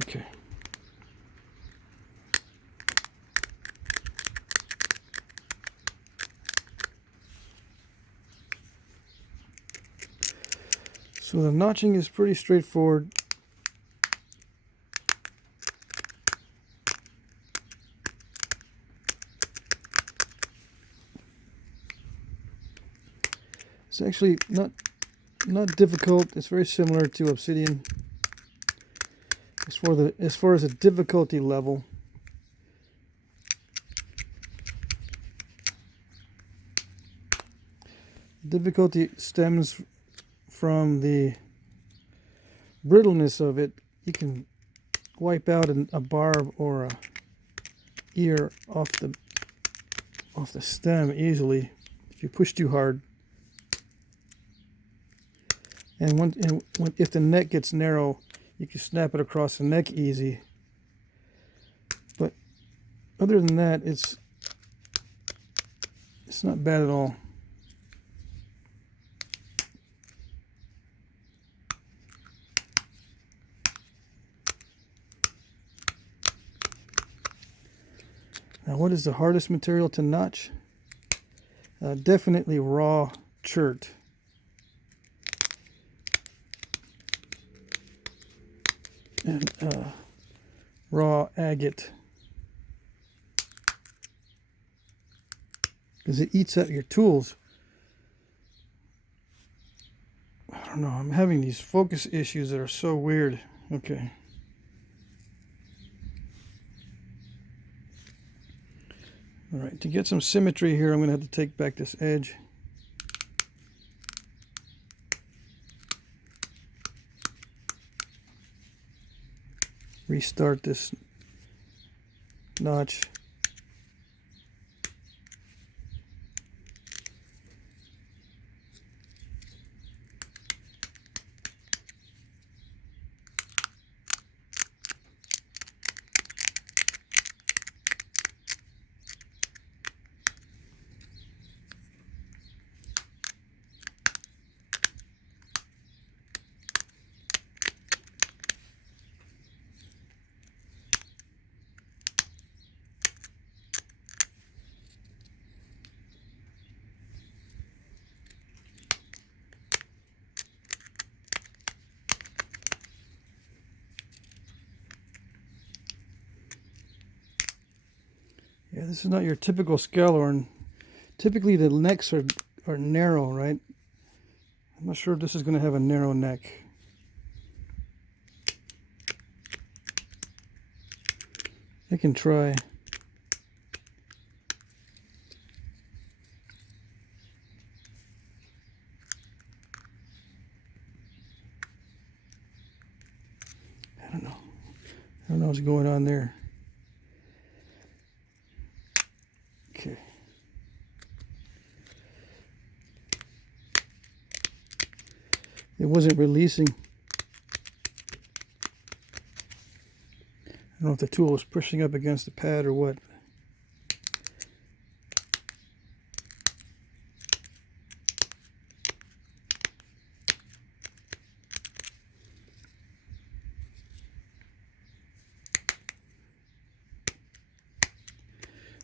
Okay. So the notching is pretty straightforward. It's actually not difficult. It's very similar to obsidian. As far as the difficulty level, difficulty stems from the brittleness of it. You can wipe out a barb or a ear off the stem easily if you push too hard. And if the neck gets narrow, you can snap it across the neck easy. But other than that, it's not bad at all. Now, what is the hardest material to notch? Definitely raw chert. And raw agate. Because it eats at your tools. I don't know, I'm having these focus issues that are so weird. Okay. All right, to get some symmetry here, I'm going to have to take back this edge. Restart this notch. Yeah, this is not your typical Scallorn. Typically the necks are narrow, right? I'm not sure if this is going to have a narrow neck. I can try. I don't know what's going on there. Okay. It wasn't releasing. I don't know if the tool was pushing up against the pad or what.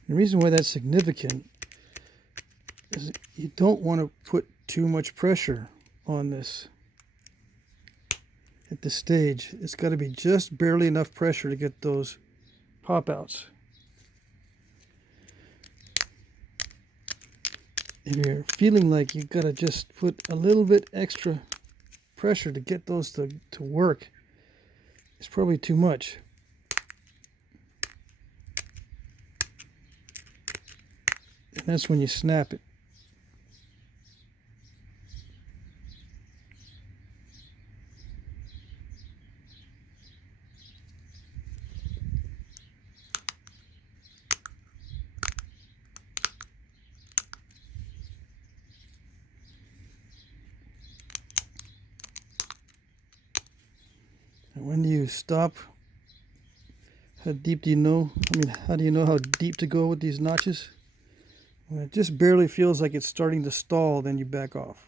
The reason why that's significant is you don't want to put too much pressure on this at this stage. It's got to be just barely enough pressure to get those pop outs. If you're feeling like you've got to just put a little bit extra pressure to get those to work, it's probably too much. And that's when you snap it. And when do you stop? How deep do you know? I mean, how do you know how deep to go with these notches? When it just barely feels like it's starting to stall, then you back off.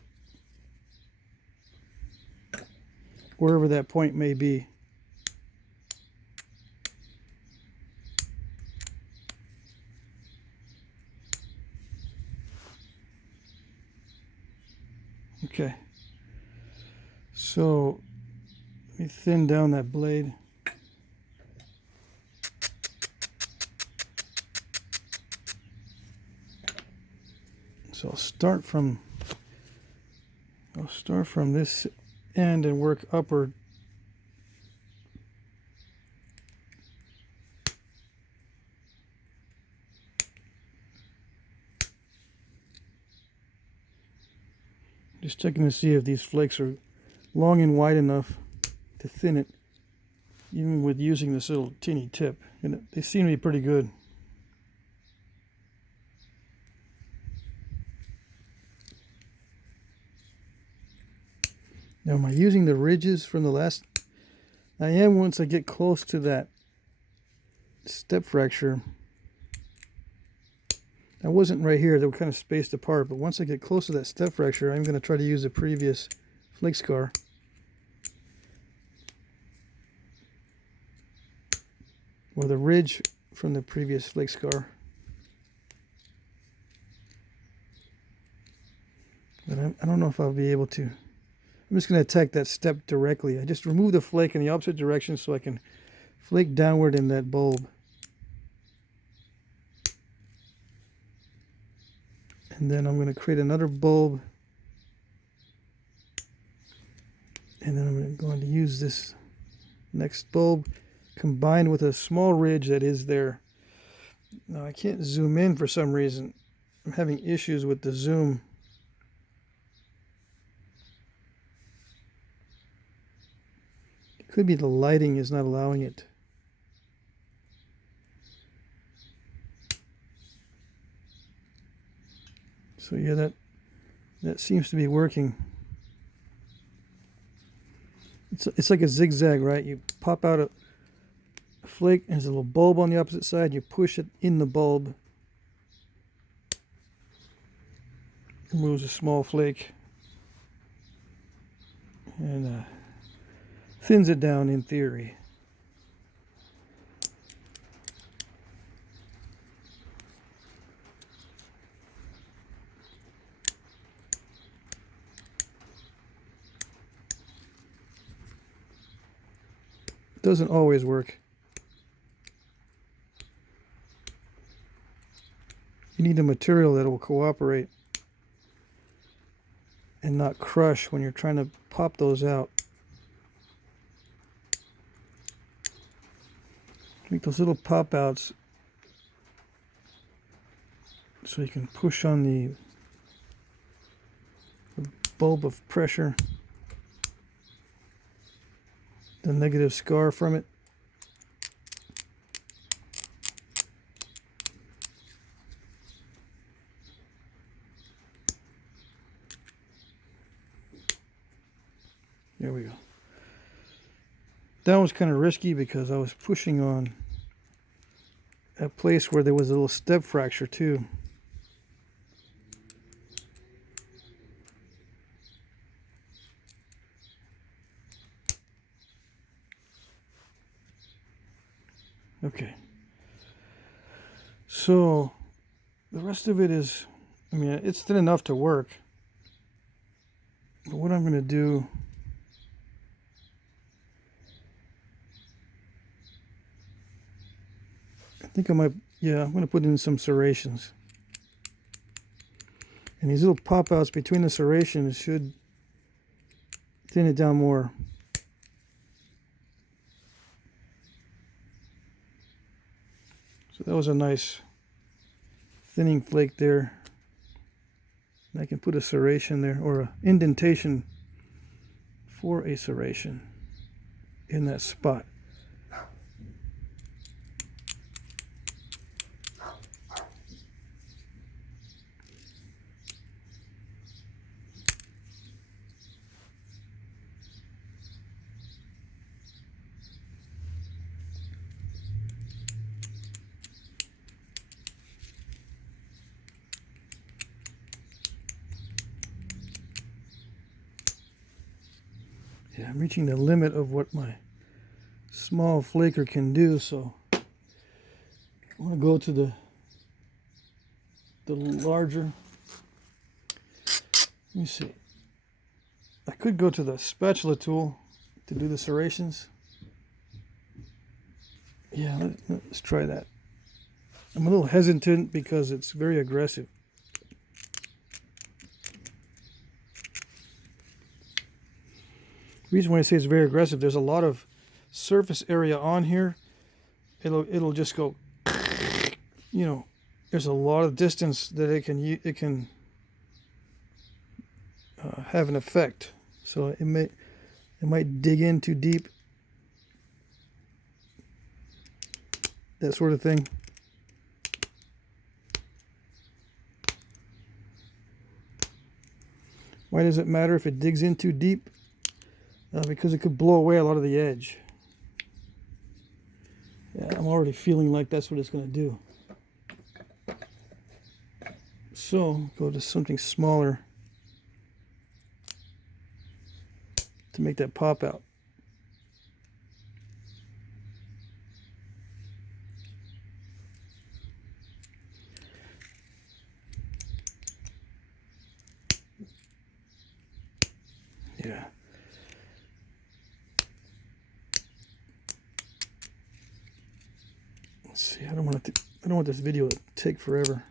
Wherever that point may be. So let me thin down that blade. So I'll start from this end and work upward. Just checking to see if these flakes are long and wide enough to thin it, even with using this little teeny tip. And they seem to be pretty good. Now, am I using the ridges from the last? I am once I get close to that step fracture. I wasn't right here, they were kind of spaced apart, but once I get close to that step fracture, I'm going to try to use the previous flake scar. Or the ridge from the previous flake scar. But I don't know if I'll be able to. I'm just going to attack that step directly. I just remove the flake in the opposite direction so I can flake downward in that bulb. And then I'm going to create another bulb. And then I'm going to use this next bulb combined with a small ridge that is there. Now I can't zoom in for some reason. I'm having issues with the zoom. It could be the lighting is not allowing it. So yeah, that seems to be working. It's like a zigzag, right? You pop out a flake, there's a little bulb on the opposite side, you push it in the bulb. Removes a small flake. And thins it down in theory. Doesn't always work. You need a material that will cooperate and not crush when you're trying to pop those out. Make those little pop outs so you can push on the bulb of pressure, the negative scar from it. There we go. That was kind of risky because I was pushing on a place where there was a little step fracture too. Okay. So the rest of it is, I mean, it's thin enough to work. But what I'm going to do, I think I might, yeah, I'm going to put in some serrations. And these little pop outs between the serrations should thin it down more. So that was a nice thinning flake there. And I can put a serration there, or an indentation for a serration in that spot. Yeah, I'm reaching the limit of what my small flaker can do, so I want to go to the larger. Let me see. I could go to the spatula tool to do the serrations. Yeah, let's try that. I'm a little hesitant because it's very aggressive. The reason why I say it's very aggressive, there's a lot of surface area on here. It'll just go, you know, there's a lot of distance that it can have an effect. So it might dig in too deep, that sort of thing. Why does it matter if it digs in too deep? Because it could blow away a lot of the edge. Yeah, I'm already feeling like that's what it's going to do. So go to something smaller to make that pop out. Yeah. Let's see. I don't want this video to take forever.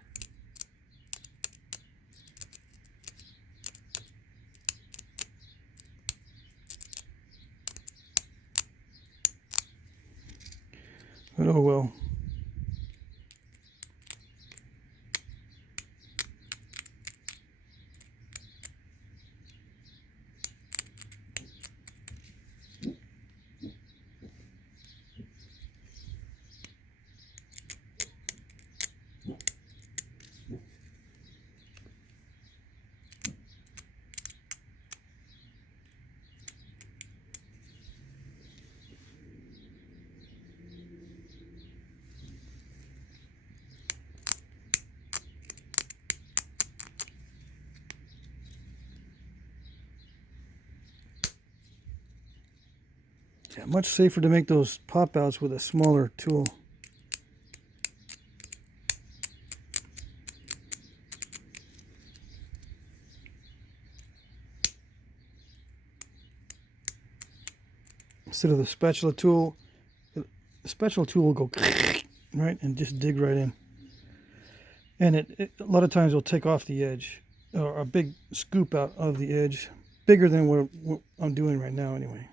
But oh well. Yeah, much safer to make those pop outs with a smaller tool. Instead of the spatula tool, the spatula tool will go right and just dig right in. And a lot of times it'll take off the edge, or a big scoop out of the edge, bigger than what I'm doing right now anyway.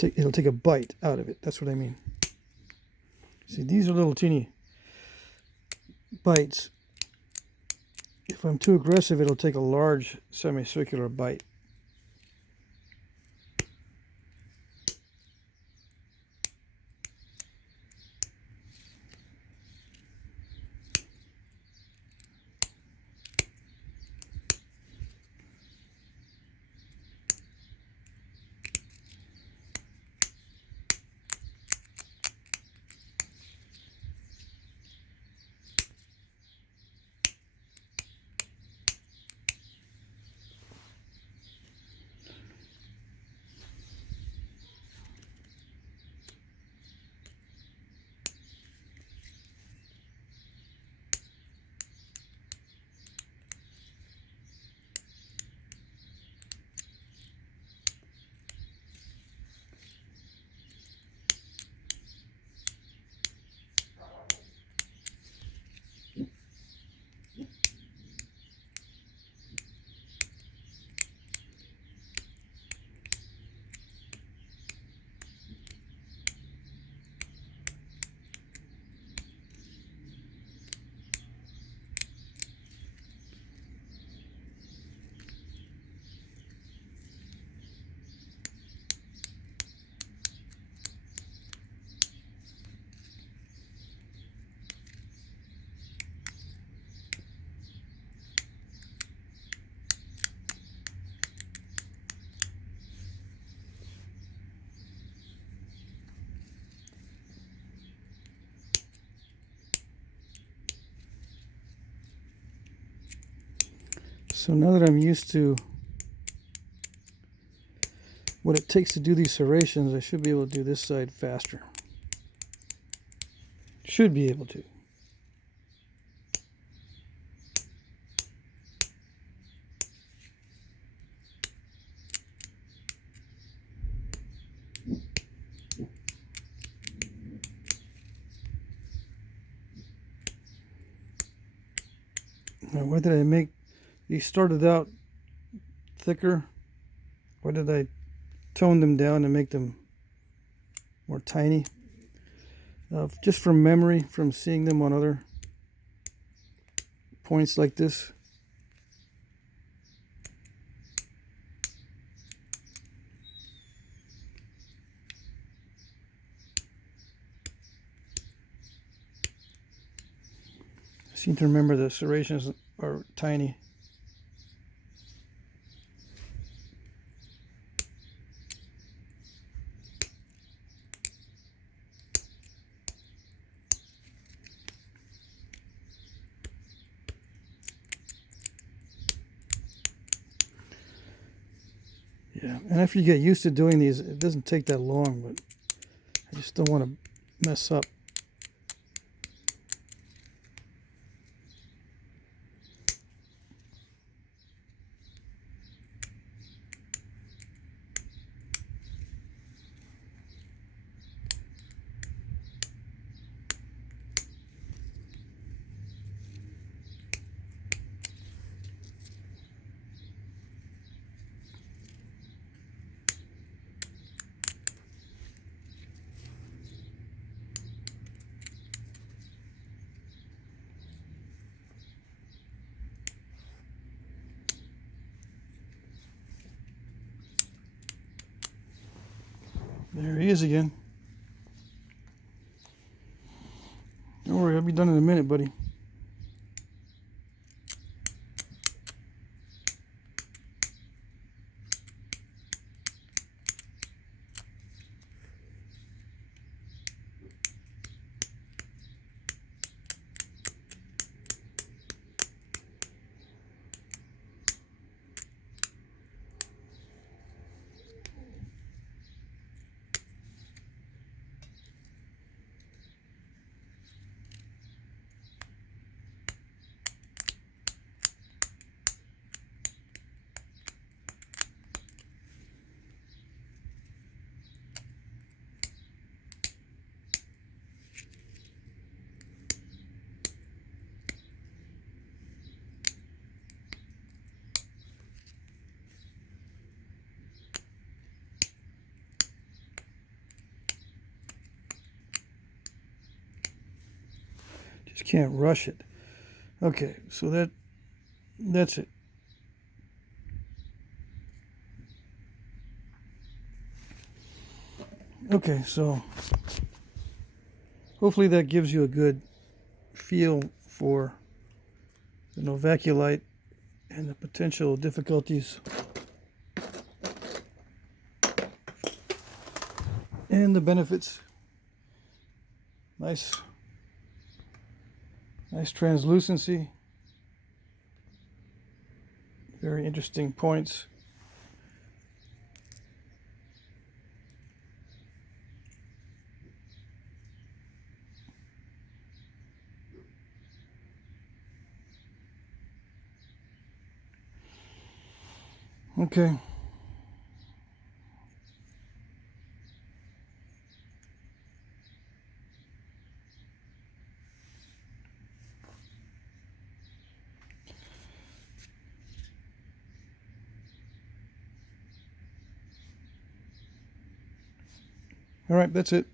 It'll take a bite out of it. That's what I mean. See, these are little teeny bites. If I'm too aggressive, it'll take a large semicircular bite. So now that I'm used to what it takes to do these serrations, I should be able to do this side faster. Should be able to. Now, what did I make? These started out thicker. Why did I tone them down and make them more tiny? Just from memory, from seeing them on other points like this. I seem to remember the serrations are tiny. Yeah, and after you get used to doing these, it doesn't take that long, but I just don't want to mess up. There he is again. Don't worry, I'll be done in a minute, buddy. Just can't rush it. Okay, so that's it. Okay, so hopefully that gives you a good feel for the Novaculite and the potential difficulties and the benefits. Nice translucency. Very interesting points. Okay. All right, that's it.